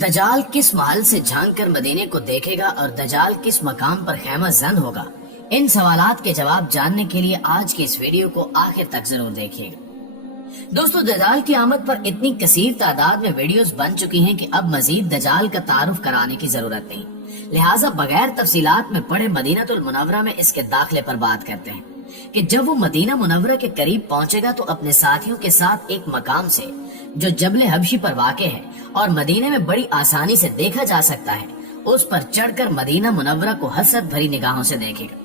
دجال کس محل سے جھانک کر مدینے کو دیکھے گا اور دجال کس مقام پر خیمہ زن ہوگا؟ ان سوالات کے جواب جاننے کے لیے آج کے اس ویڈیو کو آخر تک ضرور دیکھیے گا۔ دوستو، دجال کی آمد پر اتنی کثیر تعداد میں ویڈیوز بن چکی ہیں کہ اب مزید دجال کا تعارف کرانے کی ضرورت نہیں، لہٰذا بغیر تفصیلات میں پڑھے مدینہ المنورہ میں اس کے داخلے پر بات کرتے ہیں کہ جب وہ مدینہ منورہ کے قریب پہنچے گا تو اپنے ساتھیوں کے ساتھ ایک مقام سے جو جبل حبشی پر واقع ہے اور مدینے میں بڑی آسانی سے دیکھا جا سکتا ہے، اس پر چڑھ کر مدینہ منورہ کو حسرت بھری نگاہوں سے دیکھے گا۔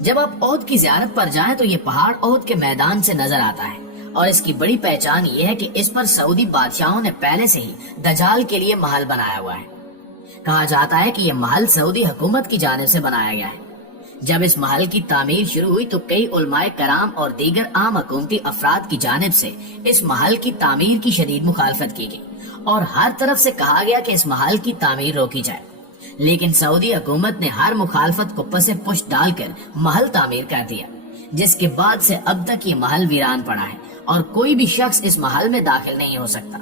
جب آپ احد کی زیارت پر جائیں تو یہ پہاڑ احد کے میدان سے نظر آتا ہے، اور اس کی بڑی پہچان یہ ہے کہ اس پر سعودی بادشاہوں نے پہلے سے ہی دجال کے لیے محل بنایا ہوا ہے۔ کہا جاتا ہے کہ یہ محل سعودی حکومت کی جانب سے بنایا گیا ہے۔ جب اس محل کی تعمیر شروع ہوئی تو کئی علماء کرام اور دیگر عام حکومتی افراد کی جانب سے اس محل کی تعمیر کی شدید مخالفت کی گئی اور ہر طرف سے کہا گیا کہ اس محل کی تعمیر روکی جائے، لیکن سعودی حکومت نے ہر مخالفت کو پس پشت ڈال کر محل تعمیر کر دیا، جس کے بعد سے اب تک یہ محل ویران پڑا ہے اور کوئی بھی شخص اس محل میں داخل نہیں ہو سکتا،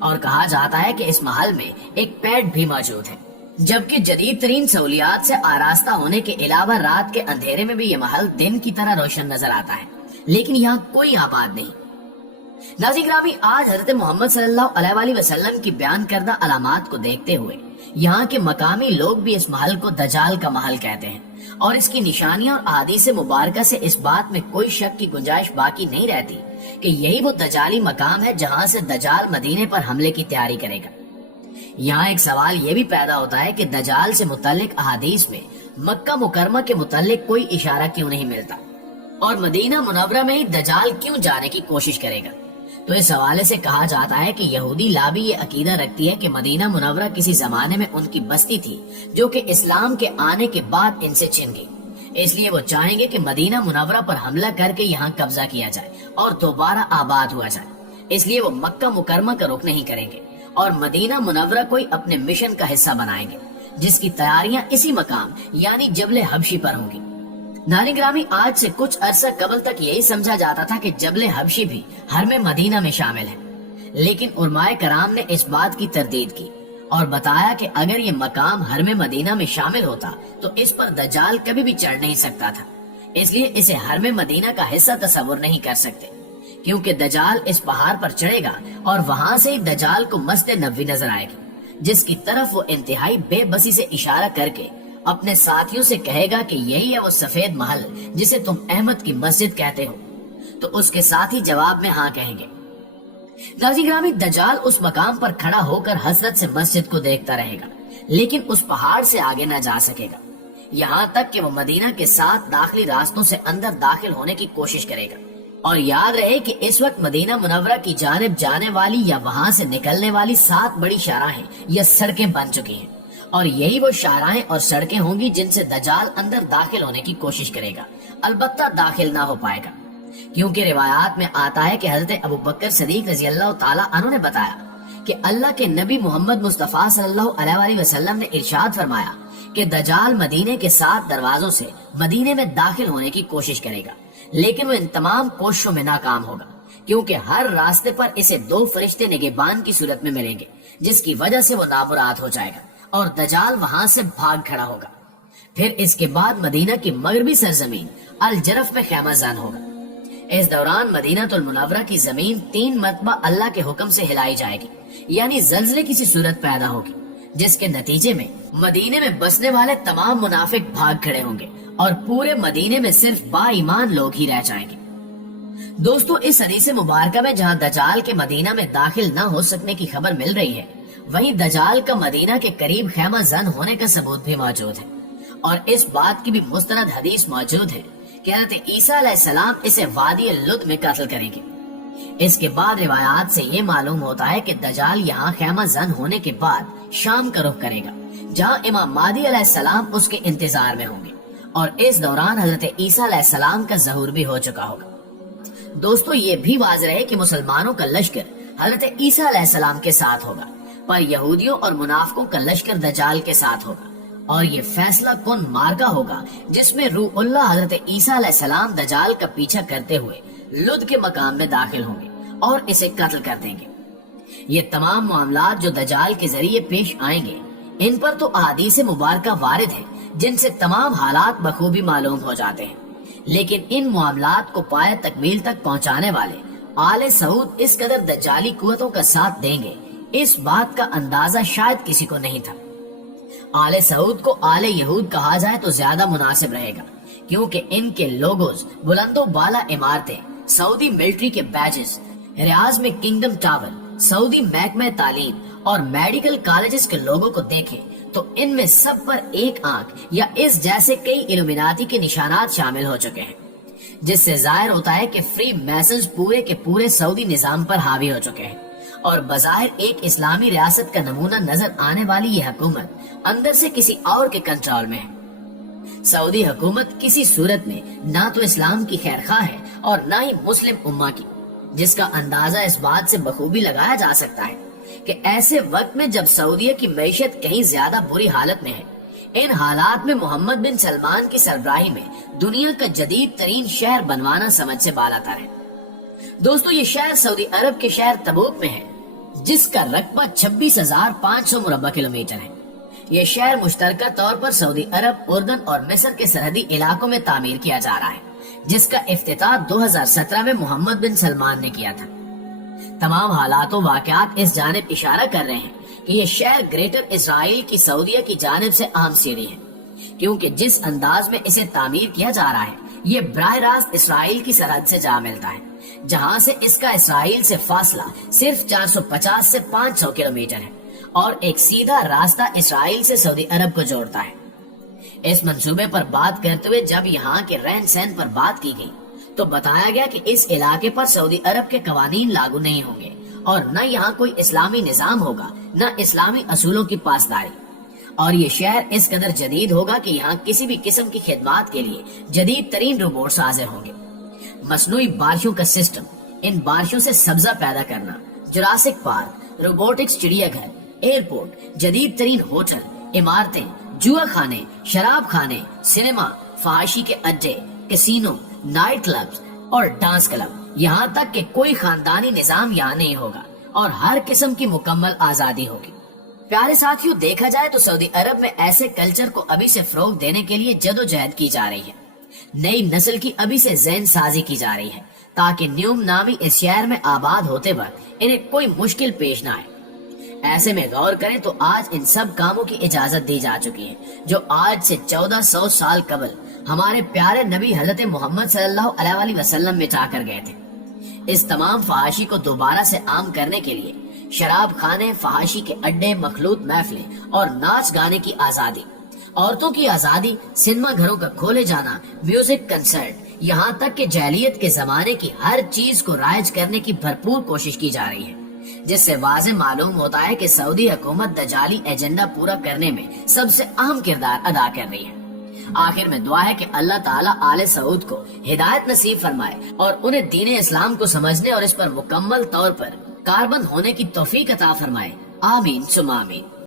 اور کہا جاتا ہے کہ اس محل میں ایک پیڈ بھی موجود ہے، جبکہ جدید ترین سہولیات سے آراستہ ہونے کے علاوہ رات کے اندھیرے میں بھی یہ محل دن کی طرح روشن نظر آتا ہے، لیکن یہاں کوئی آباد نہیں۔ ناظرین گرامی، آج حضرت محمد صلی اللہ علیہ وآلہ وسلم کی بیان کردہ علامات کو دیکھتے ہوئے یہاں کے مقامی لوگ بھی اس محل کو دجال کا محل کہتے ہیں، اور اس کی نشانیاں اور احادیث مبارکہ سے اس بات میں کوئی شک کی گنجائش باقی نہیں رہتی کہ یہی وہ دجالی مقام ہے جہاں سے دجال مدینے پر حملے کی تیاری کرے گا۔ یہاں ایک سوال یہ بھی پیدا ہوتا ہے کہ دجال سے متعلق احادیث میں مکہ مکرمہ کے متعلق کوئی اشارہ کیوں نہیں ملتا، اور مدینہ منورہ میں ہی دجال کیوں جانے کی کوشش کرے گا؟ تو اس حوالے سے کہا جاتا ہے کہ یہودی لابی یہ عقیدہ رکھتی ہے کہ مدینہ منورہ کسی زمانے میں ان کی بستی تھی جو کہ اسلام کے آنے کے بعد ان سے چھن گئی، اس لیے وہ چاہیں گے کہ مدینہ منورہ پر حملہ کر کے یہاں قبضہ کیا جائے اور دوبارہ آباد ہوا جائے، اس لیے وہ مکہ مکرمہ کا رخ نہیں کریں گے اور مدینہ منورہ کو اپنے مشن کا حصہ بنائیں گے، جس کی تیاریاں اسی مقام یعنی جبل حبشی پر ہوں گی۔ ناظرین گرامی، آج سے کچھ عرصہ قبل تک یہی سمجھا جاتا تھا کہ جبل حبشی بھی حرم مدینہ میں شامل ہے، لیکن علماء کرام نے اس بات کی تردید کی اور بتایا کہ اگر یہ مقام حرم مدینہ میں شامل ہوتا تو اس پر دجال کبھی بھی چڑھ نہیں سکتا تھا، اس لیے اسے حرم مدینہ کا حصہ تصور نہیں کر سکتے، کیونکہ دجال اس پہاڑ پر چڑھے گا اور وہاں سے ہی دجال کو مسجد نبوی نظر آئے گی، جس کی طرف وہ انتہائی بے بسی سے اشارہ کر کے اپنے ساتھیوں سے کہے گا کہ یہی ہے وہ سفید محل جسے تم احمد کی مسجد کہتے ہو، تو اس کے ساتھی جواب میں ہاں کہیں گے۔ ناظرین گرامی، دجال اس مقام پر کھڑا ہو کر حسرت سے مسجد کو دیکھتا رہے گا، لیکن اس پہاڑ سے آگے نہ جا سکے گا، یہاں تک کہ وہ مدینہ کے 7 داخلی راستوں سے اندر داخل ہونے کی کوشش کرے گا۔ اور یاد رہے کہ اس وقت مدینہ منورہ کی جانب جانے والی یا وہاں سے نکلنے والی 7 بڑی شاہراہیں یا سڑکیں بن چکی ہیں، اور یہی وہ شاہراہیں اور سڑکیں ہوں گی جن سے دجال اندر داخل ہونے کی کوشش کرے گا، البتہ داخل نہ ہو پائے گا، کیونکہ روایات میں آتا ہے کہ حضرت ابوبکر صدیق رضی اللہ تعالیٰ عنہ نے بتایا کہ اللہ کے نبی محمد مصطفیٰ صلی اللہ علیہ وآلہ وسلم نے ارشاد فرمایا کہ دجال مدینے کے 7 دروازوں سے مدینے میں داخل ہونے کی کوشش کرے گا، لیکن وہ ان تمام کوششوں میں ناکام ہوگا، کیونکہ ہر راستے پر اسے 2 فرشتے نگہبان کی صورت میں ملیں گے، جس کی وجہ سے وہ نامراد ہو جائے گا اور دجال وہاں سے بھاگ کھڑا ہوگا۔ پھر اس کے بعد مدینہ کی مغربی سرزمین الجرف میں خیمہ زن ہوگا۔ اس دوران مدینہ المنورہ کی زمین 3 مرتبہ اللہ کے حکم سے ہلائی جائے گی، یعنی زلزلے کی سی صورت پیدا ہوگی، جس کے نتیجے میں مدینے میں بسنے والے تمام منافق بھاگ کھڑے ہوں گے اور پورے مدینے میں صرف با ایمان لوگ ہی رہ جائیں گے۔ دوستو، اس حدیث مبارکہ میں جہاں دجال کے مدینہ میں داخل نہ ہو سکنے کی خبر مل رہی ہے، وہیں دجال کا مدینہ کے قریب خیمہ زن ہونے کا ثبوت بھی موجود ہے، اور اس بات کی بھی مستند حدیث موجود ہے کہ حضرت عیسیٰ علیہ السلام اسے وادی اللد میں قتل کریں گے۔ اس کے بعد روایات سے یہ معلوم ہوتا ہے کہ دجال یہاں خیمہ زن ہونے کے بعد شام کا رخ کرے گا، جہاں امام مہدی علیہ السلام اس کے انتظار میں ہوں گے، اور اس دوران حضرت عیسیٰ علیہ السلام کا ظہور بھی ہو چکا ہوگا۔ دوستو، یہ بھی واضح ہے کہ مسلمانوں کا لشکر حضرت عیسیٰ علیہ السلام کے ساتھ ہوگا، پر یہودیوں اور منافقوں کا لشکر دجال کے ساتھ ہوگا، اور یہ فیصلہ کن مارکا ہوگا جس میں روح اللہ حضرت عیسیٰ علیہ السلام دجال کا پیچھا کرتے ہوئے لد کے مقام میں داخل ہوں گے اور اسے قتل کر دیں گے۔ یہ تمام معاملات جو دجال کے ذریعے پیش آئیں گے ان پر تو احادیث مبارکہ وارد ہیں جن سے تمام حالات بخوبی معلوم ہو جاتے ہیں، لیکن ان معاملات کو پایہ تکمیل تک پہنچانے والے آل سعود اس قدر دجالی قوتوں کا ساتھ دیں گے، اس بات کا اندازہ شاید کسی کو نہیں تھا۔ آل سعود کو آل یہود کہا جائے تو زیادہ مناسب رہے گا، کیونکہ ان کے لوگوز، بلند و بالا عمارتیں، سعودی ملٹری کے بیجز، ریاض میں کنگڈم ٹاور، سعودی محکمہ تعلیم اور میڈیکل کالجز کے لوگوں کو دیکھیں تو ان میں سب پر ایک آنکھ یا اس جیسے کئی الومناتی کے نشانات شامل ہو چکے ہیں، جس سے ظاہر ہوتا ہے کہ فری میسنز پورے کے پورے سعودی نظام پر حاوی ہو چکے ہیں، اور بظاہر ایک اسلامی ریاست کا نمونہ نظر آنے والی یہ حکومت اندر سے کسی اور کے کنٹرول میں ہے۔ سعودی حکومت کسی صورت میں نہ تو اسلام کی خیرخواہ ہے اور نہ ہی مسلم امہ کی، جس کا اندازہ اس بات سے بخوبی لگایا جا سکتا ہے کہ ایسے وقت میں جب سعودیہ کی معیشت کہیں زیادہ بری حالت میں ہے، ان حالات میں محمد بن سلمان کی سربراہی میں دنیا کا جدید ترین شہر بنوانا سمجھ سے بالاتر ہے۔ دوستو، یہ شہر سعودی عرب کے شہر تبوک میں ہے، جس کا رقبہ 26,500 مربع کلومیٹر ہے۔ یہ شہر مشترکہ طور پر سعودی عرب، اردن اور مصر کے سرحدی علاقوں میں تعمیر کیا جا رہا ہے، جس کا افتتاح 2017 میں محمد بن سلمان نے کیا تھا۔ تمام حالات و واقعات اس جانب اشارہ کر رہے ہیں کہ یہ شہر گریٹر اسرائیل کی سعودیہ کی جانب سے اہم سیڑھی ہے، کیونکہ جس انداز میں اسے تعمیر کیا جا رہا ہے یہ براہ راست اسرائیل کی سرحد سے جا ملتا ہے، جہاں سے اس کا اسرائیل سے فاصلہ صرف 450 سے 500 کلومیٹر ہے اور ایک سیدھا راستہ اسرائیل سے سعودی عرب کو جوڑتا ہے۔ اس منصوبے پر بات کرتے ہوئے جب یہاں کے رہن سہن پر بات کی گئی تو بتایا گیا کہ اس علاقے پر سعودی عرب کے قوانین لاگو نہیں ہوں گے اور نہ یہاں کوئی اسلامی نظام ہوگا، نہ اسلامی اصولوں کی پاسداری، اور یہ شہر اس قدر جدید ہوگا کہ یہاں کسی بھی قسم کی خدمات کے لیے جدید ترین روبوٹس حاضر ہوں گے۔ مصنوعی بارشوں کا سسٹم، ان بارشوں سے سبزہ پیدا کرنا، جراسک پارک، روبوٹکس چڑیا گھر، ایئرپورٹ، جدید ترین ہوٹل، عمارتیں، جوا خانے، شراب خانے، سینما، فحاشی کے اڈے، کسینو، نائٹ کلبز اور ڈانس کلب، یہاں تک کہ کوئی خاندانی نظام یہاں نہیں ہوگا اور ہر قسم کی مکمل آزادی ہوگی۔ پیارے ساتھیوں، دیکھا جائے تو سعودی عرب میں ایسے کلچر کو ابھی سے فروغ دینے کے لیے جدوجہد کی جا رہی ہے، نئی نسل کی ابھی سے ذہن سازی کی جا رہی ہے تاکہ نیوم نامی اس شہر میں آباد ہوتے وقت انہیں کوئی مشکل پیش نہ آئے۔ ایسے میں غور کریں تو آج ان سب کاموں کی اجازت دی جا چکی ہے جو آج سے 1400 سال قبل ہمارے پیارے نبی حضرت محمد صلی اللہ علیہ وسلم مٹا کر گئے تھے۔ اس تمام فحاشی کو دوبارہ سے عام کرنے کے لیے شراب خانے، فحاشی کے اڈے، مخلوط محفلیں اور ناچ گانے کی آزادی، عورتوں کی آزادی، سینما گھروں کا کھولے جانا، میوزک کنسرٹ، یہاں تک کہ جاہلیت کے زمانے کی ہر چیز کو رائج کرنے کی بھرپور کوشش کی جا رہی ہے، جس سے واضح معلوم ہوتا ہے کہ سعودی حکومت دجالی ایجنڈا پورا کرنے میں سب سے اہم کردار ادا کر رہی ہے۔ آخر میں دعا ہے کہ اللہ تعالیٰ آل سعود کو ہدایت نصیب فرمائے اور انہیں دین اسلام کو سمجھنے اور اس پر مکمل طور پر کاربند ہونے کی توفیق عطا فرمائے۔ آمین ثم آمین۔